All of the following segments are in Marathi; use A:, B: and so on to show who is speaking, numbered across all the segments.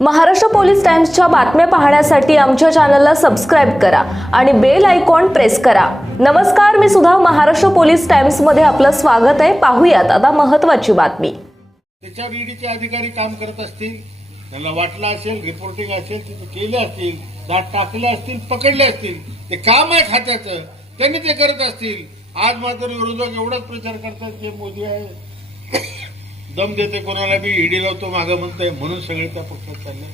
A: महाराष्ट्र पोलीस टाइम्सच्या बातम्या पाहण्यासाठी आमच्या चॅनलला सबस्क्राईब करा आणि बेल आयकॉन प्रेस करा. नमस्कार मी सुद्धा महाराष्ट्र पोलीस टाइम्समध्ये आपलं स्वागत आहे. पाहूयात आता महत्वाची बातमी.
B: त्याच्यावर ईडीचे अधिकारी काम करत असतील त्यांना वाटलं असेल रिपोर्टिंग असेल तिथे केले असतील दाट टाकले असतील पकडले असतील ते काम आहे खात्याचं त्यांनी ते करत असतील. आज मात्र विरोधक एवढाच प्रचार करतात जे मोदी आहे दम देते कोणाला बी ईडी लावतो मागं म्हणतोय म्हणून सगळे त्या पक्षात चालले.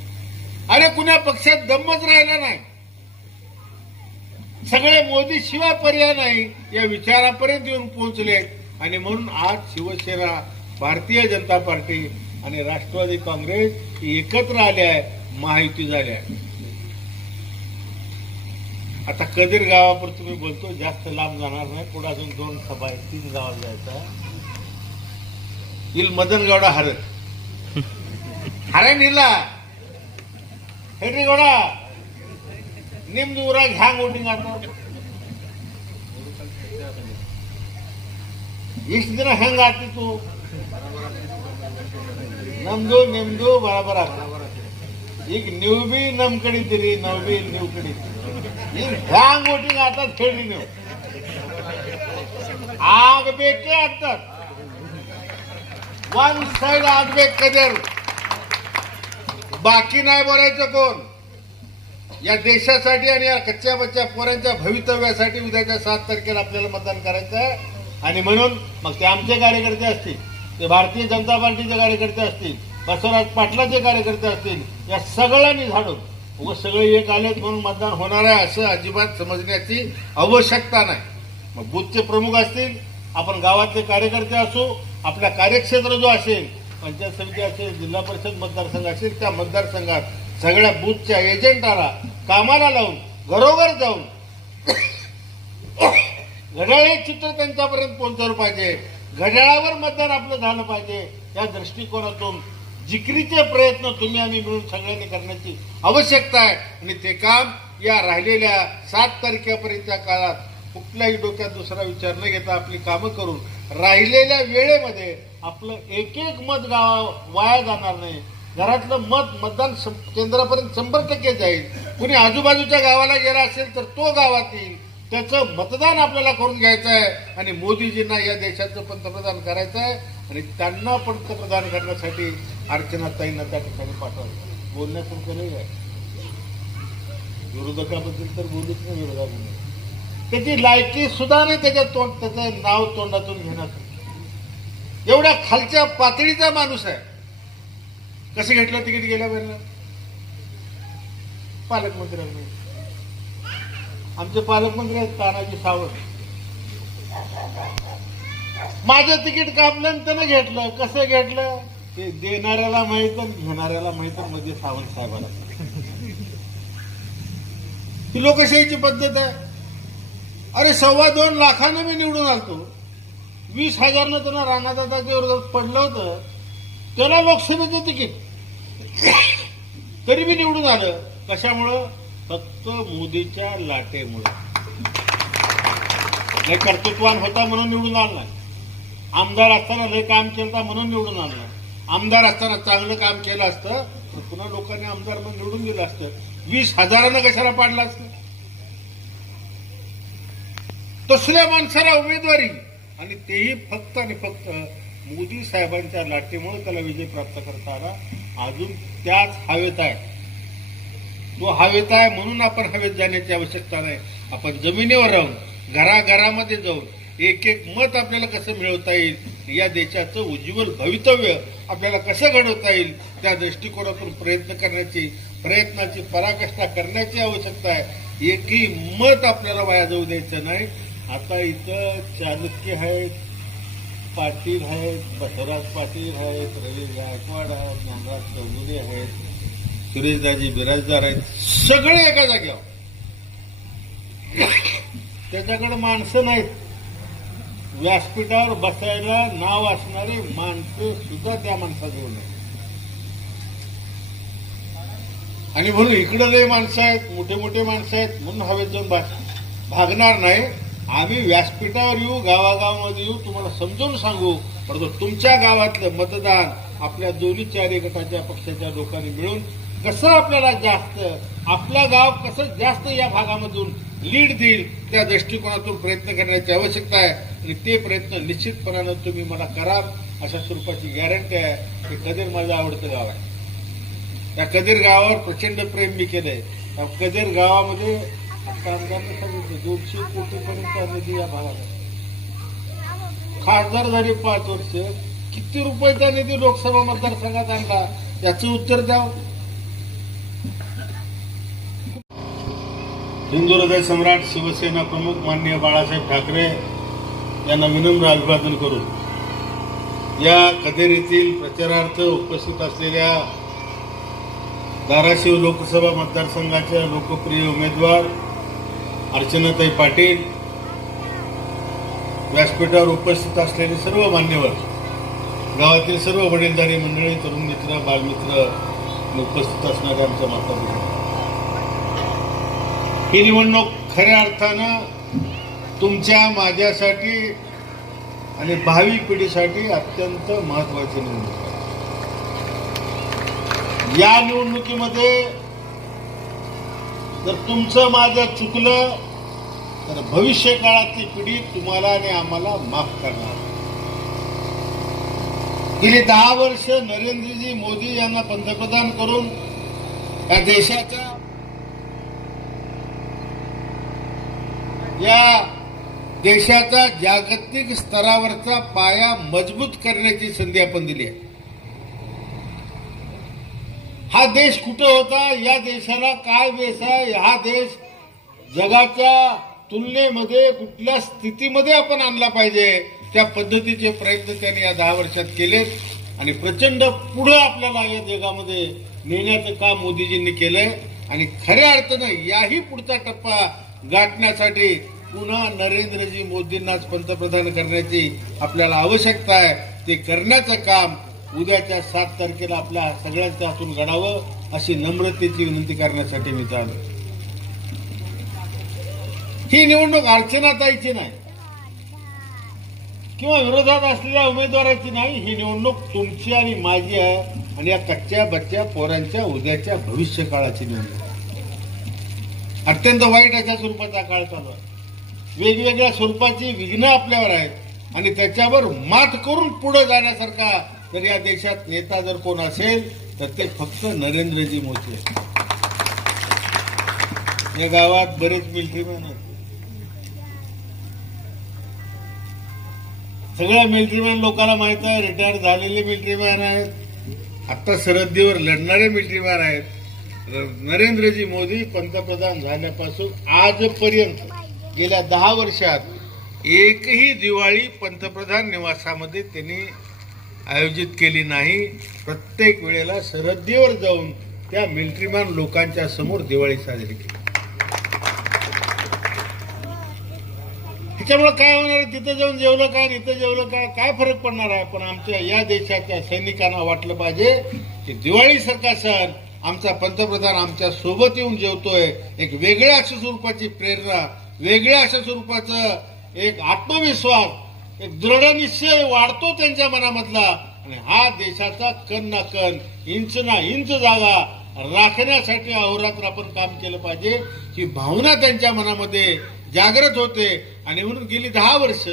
B: अरे कुण्या पक्षात दमच राहिला नाही? सगळे मोदी शिवाय पर्याय नाही या विचारापर्यंत येऊन पोहोचले. आणि म्हणून आज शिवसेना भारतीय जनता पार्टी आणि राष्ट्रवादी काँग्रेस एकत्र आले आहे महायुती झाल्या आता कदीर गावापुरतं तुम्ही बोलतो जास्त लांब जाणार नाही पुढे अजून दोन सभा आहेत तीन गावात जायचं ಇಲ್ಲಿ ಮದನ್ ಗೌಡ ಹರ. ಹರೇನಿಲ್ಲ? ಹೇಳ್ರಿ ಗೌಡ? ನಿಮ್ದು ಊರಾಗ ಹ್ಯಾಂಗ್ ವೋಟಿಂಗ್ ಆದ ಇಷ್ಟು ದಿನ ಹೆಂಗ ಆಗ್ತಿತ್ತು? ನಮ್ದು, ನಿಮ್ದು, ಬರಾಬರ. ಈಗ ನೀವು ಬಿ ನಮ್ ಕಡಿತೀರಿ ನಾವು ಬಿ ನೀವು ಕಡಿತೀರಿ ಈಗ ಹ್ಯಾಂಗ್ ವೋಟಿಂಗ್ ಆತ ಹೇಳ್ರಿ ನೀವು. ಆಗಬೇಕೇ ಆಗ್ತದೆ. वन साइड आडबेक कदर. बाकी नाही बोलायचं कोण? या देशासाठी आणि या कच्च्या बच्च्या पोरांच्या भवितव्यासाठी उद्याच्या सात तारखेला आपल्याला मतदान करायचं आहे. आणि म्हणून मग ते आमचे कार्यकर्ते असतील ते भारतीय जनता पार्टीचे कार्यकर्ते असतील बसवराज पाटलाचे कार्यकर्ते असतील या सगळ्यांनी झाडून व सगळे एक आलेत म्हणून मतदान होणार आहे असं अजिबात समजण्याची आवश्यकता नाही. मग बुथचे प्रमुख असतील आपण गावातले कार्यकर्ते असू आपला कार्यक्षेत्र जो असेल पंचायत समिती असेल जिल्हा परिषद मतदारसंघ असेल त्या मतदारसंघात सगळ्या बूथच्या एजंटाला कामाला लावून घरोघर जाऊन घड्याळे चित्र त्यांच्यापर्यंत पोहोचवलं पाहिजे. घड्याळावर मतदान आपलं झालं पाहिजे. या दृष्टिकोनातून जिकरीचे प्रयत्न तुम्ही आम्ही मिळून सगळ्यांनी करण्याची आवश्यकता आहे. आणि ते काम या राहिलेल्या सात तारखेपर्यंतच्या काळात कुठल्याही डोक्यात दुसरा विचार न घेता आपली कामं करून राहिलेल्या वेळेमध्ये आपलं एक एक मत गावा वाया जाणार नाही. घरातलं मत मतदान केंद्रापर्यंत शंभर टक्के जाईल. कुणी आजूबाजूच्या गावाला गेला असेल तर तो गावात येईल. त्याचं मतदान आपल्याला करून घ्यायचं आहे. आणि मोदीजींना या देशाचं पंतप्रधान करायचं आहे. आणि त्यांना पंतप्रधान करण्यासाठी अर्चनाताईंना त्या ठिकाणी पाठवायचं बोलण्यासारखं नाही आहे. विरोधकाबद्दल तर बोलूच नाही विरोधामध्ये त्याची लायकी सुद्धा नाही त्याच्या तोंड त्याचं नाव तोंडातून घेणार एवढ्या खालच्या पातळीचा माणूस आहे. कसं घेतलं तिकीट गेल्या वेळेला? पालकमंत्र्यांनी. आमचे पालकमंत्री आहेत तानाजी सावंत. माझं तिकीट कापलं आणि त्यानं घेतलं. कसं घेतलं? ते देणाऱ्याला माहीत आणि घेणाऱ्याला माहीत म्हणजे मध्ये सावंत साहेबाला. ही लोकशाहीची पद्धत आहे. अरे सव्वा दोन लाखानं मी निवडून आलतो. वीस हजारनं त्यांना राणादादाच्या विरोधात पडलं होतं. त्याला लोकसभेचं तिकीट तरी मी निवडून आलं. कशामुळं? फक्त मोदीच्या लाटेमुळं. लय कर्तृत्वान होता म्हणून निवडून आणला आमदार असताना लय काम केलं म्हणून निवडून आणला आमदार असताना चांगलं काम केलं असतं तर पुन्हा लोकांनी आमदार म्हणून निवडून दिलं असतं. वीस हजारानं कशाला पाडलं असतं? तसल्या माणसाला उमेदवारी. आणि तेही फक्त आणि फक्त मोदी साहेबांच्या लाटेमुळे त्याला विजय प्राप्त करता आला अजून त्याच हवेत आहे. तो हवेत आहे म्हणून आपण हवेत जाण्याची आवश्यकता नाही. आपण जमिनीवर राहून घराघरामध्ये जाऊन एक एक मत आपल्याला कसं मिळवता येईल या देशाचं उज्ज्वल भवितव्य आपल्याला कसं घडवता येईल त्या दृष्टिकोनातून प्रयत्न करण्याची प्रयत्नाची पराकाष्ठा करण्याची आवश्यकता आहे. एकही मत आपल्याला वाया जाऊ द्यायचं नाही. आता इथं चालुक्य आहेत पाटील आहेत बसवराज पाटील आहेत रवी गायकवाड आहेत ज्ञानराज चौधरी आहेत सुरेशदाजी बिराजदार आहेत सगळे एका जागेवर. त्याच्याकडे माणसं नाहीत. व्यासपीठावर बसायला नाव असणारे माणसं सुद्धा त्या माणसाजवळ नाही आणि म्हणून इकडं लय माणसं आहेत मोठे मोठे माणसं आहेत म्हणून हवेत जाऊन भाग भागणार नाही. आम्ही व्यासपीठावर येऊ गावागावामध्ये येऊ तुम्हाला समजावून सांगू. परंतु तुमच्या गावातलं मतदान आपल्या दोन्ही चारही गटाच्या पक्षाच्या लोकांनी मिळून कसं आपल्याला जास्त आपलं गाव कसं जास्त या भागामधून लीड देईल त्या दृष्टिकोनातून प्रयत्न करण्याची आवश्यकता आहे. आणि ते प्रयत्न निश्चितपणानं तुम्ही मला कराल अशा स्वरूपाची गॅरंटी आहे की कदीर माझं आवडतं गाव आहे. त्या कदीर गावावर प्रचंड प्रेम मी केलंय. त्या कदीर गावामध्ये आता सांगितलं दोनशे कोटीपर्यंत निधी या भागाला खासदार झाले पाच वर्ष. किती रुपयाचा निधी लोकसभा मतदारसंघात आणला? याचं उत्तर द्याव. हिंदू हृदय सम्राट शिवसेना प्रमुख माननीय बाळासाहेब ठाकरे यांना विनम्र अभिवादन करून या कदेरीतील येथील प्रचारार्थ उपस्थित असलेल्या धाराशिव लोकसभा मतदारसंघाच्या लोकप्रिय उमेदवार अर्चनाताई पाटील व्यासपीठावर उपस्थित असलेले सर्व मान्यवर गावातील सर्व वडीलधारी मंडळी तरुण मित्र बालमित्र उपस्थित असणाऱ्या आमच्या माता ही निवडणूक खऱ्या अर्थानं तुमच्या माझ्यासाठी आणि भावी पिढीसाठी अत्यंत महत्वाची निवडणूक आहे. या निवडणुकीमध्ये जर तुमचं माझं चुकलं तर भविष्य काळातली पिढी तुम्हाला आणि आम्हाला माफ करणार. गेली दहा वर्ष नरेंद्रजी मोदी यांना पंतप्रधान करून या देशाच्या या देशाचा जागतिक स्तरावरचा पाया मजबूत करण्याची संधी आपण दिली आहे. हा देश कुठं होता? या देशाला काय बेस आहे? हा देश जगाच्या तुलनेमध्ये कुठल्या स्थितीमध्ये आपण आणला पाहिजे? त्या पद्धतीचे प्रयत्न त्यांनी या दहा वर्षात केलेत. आणि प्रचंड पुढं आपल्याला या जगामध्ये नेण्याचं काम मोदीजींनी केलंय. आणि खऱ्या अर्थानं याही पुढचा टप्पा गाठण्यासाठी पुन्हा नरेंद्रजी मोदींनाच पंतप्रधान करण्याची आपल्याला आवश्यकता आहे. ते करण्याचं काम उद्याच्या सात तारखेला आपल्या सगळ्यांच्या हातून घडावं अशी नम्रतेची विनंती करण्यासाठी मी चालू ही निवडणूक अर्चनाताईची नाही. किंवा विरोधात असलेल्या उमेदवाराची नाही. ही निवडणूक तुमची आणि माझी आहे. आणि या कच्च्या बच्च्या पोरांच्या उद्याच्या भविष्य काळाची निवडणूक आहे. अत्यंत वाईट अशा स्वरूपाचा काळ चालू आहे. वेगवेगळ्या स्वरूपाची विघ्न आपल्यावर आहेत. आणि त्याच्यावर मात करून पुढे जाण्यासारखा जर या देशात नेता जर कोण असेल तर ते फक्त नरेंद्रजी मोदी. या गावात बरेच मिलिटरीमॅन आहेत. सगळ्या मिलिटरीमॅन लोकांना माहीत आहे रिटायर झालेले मिलिटरीमॅन आहेत. आता सरहद्दीवर लढणारे मिलिटरीमॅन आहेत. नरेंद्रजी मोदी पंतप्रधान झाल्यापासून आजपर्यंत गेल्या दहा वर्षात एकही दिवाळी पंतप्रधान निवासामध्ये त्यांनी आयोजित केली नाही प्रत्येक वेळेला सरहद्दीवर जाऊन त्या मिलिटरीमॅन लोकांच्या समोर दिवाळी साजरी केली. त्याच्यामुळे काय होणार तिथं जाऊन जेवलं काय इथं जेवलं काय काय फरक पडणार आहे? पण आमच्या या देशाच्या सैनिकांना वाटलं पाहिजे की दिवाळीसारखा सण आमचा पंतप्रधान आमच्यासोबत येऊन जेवतोय. एक वेगळ्या अशा स्वरूपाची प्रेरणा वेगळ्या अशा स्वरूपाचं एक आत्मविश्वास एक दृढ निश्चय वाढतो त्यांच्या मनामधला. आणि हा देशाचा कण ना कण इंच ना इंच जागा राखण्यासाठी अहोरात्र आपण काम केलं पाहिजे. ही भावना त्यांच्या मनामध्ये जागृत होते. आणि म्हणून गेली दहा वर्ष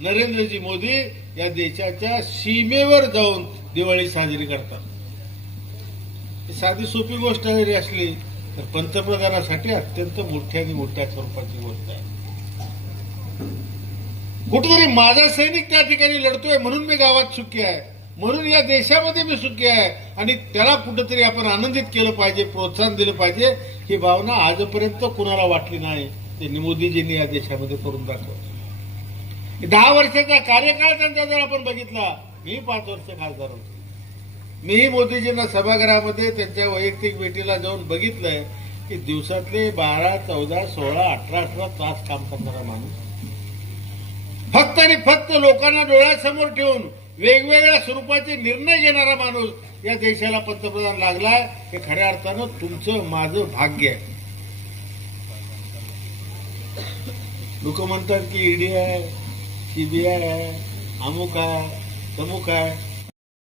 B: नरेंद्रजी मोदी या देशाच्या सीमेवर जाऊन दिवाळी साजरी करतात. साधी सोपी गोष्ट जरी असली तर पंतप्रधानासाठी अत्यंत मोठ्या आणि मोठ्या स्वरूपाची गोष्ट आहे. कुठेतरी माझा सैनिक त्या ठिकाणी लढतोय म्हणून मी गावात सुखी आहे. म्हणून या देशामध्ये मी सुखी आहे. आणि त्याला कुठेतरी आपण आनंदित केलं पाहिजे प्रोत्साहन दिलं पाहिजे. ही भावना आजपर्यंत कुणाला वाटली नाही ते मोदीजींनी या देशामध्ये करून दाखवलं. दहा वर्षाचा कार्यकाळ त्यांचा जर आपण बघितला मी पाच वर्ष खासदार होतो. मीही मोदीजींना सभागृहामध्ये त्यांच्या वैयक्तिक भेटीला जाऊन बघितलंय की दिवसातले बारा चौदा सोळा अठरा अठरा तास काम करणारा माणूस फक्त आणि फक्त लोकांना डोळ्यासमोर ठेवून वेगवेगळ्या स्वरूपाचे निर्णय घेणारा माणूस या देशाला पंतप्रधान लागला हे खऱ्या अर्थानं तुमचं माझं भाग्य आहे. लोक म्हणतात की ईडी आहे सीबीआय आहे अमुक आहे तमुक आहे.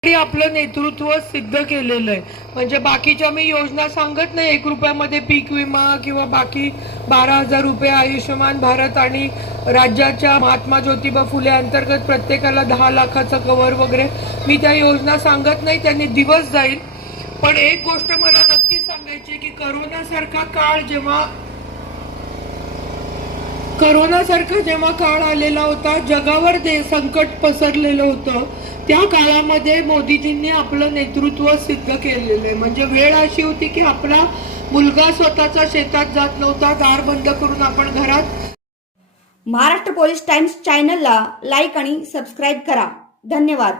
C: आपलं नेतृत्व सिद्ध केलेलं आहे. म्हणजे बाकीच्या मी योजना सांगत नाही एक रुपयामध्ये पीक विमा किंवा बाकी बारा हजार रुपये आयुष्यमान भारत आणि राज्याच्या महात्मा ज्योतिबा फुले अंतर्गत प्रत्येकाला दहा लाखाचं कवर वगैरे मी त्या योजना सांगत नाही त्यांनी दिवस जाईल. पण एक गोष्ट मला नक्की सांगायची की करोनासारखा काळ जेव्हा करोनासारखा जेव्हा काळ आलेला होता जगावर दे संकट पसरलेलं होतं. त्या काळामध्ये मोदीजींनी आपलं नेतृत्व सिद्ध केलेलं आहे. म्हणजे वेळ अशी होती की आपला मुलगा स्वतःचा शेतात जात नव्हता दार बंद करून आपण घरात
D: महाराष्ट्र पोलीस टाइम्स चॅनलला लाईक आणि सबस्क्राईब करा. धन्यवाद.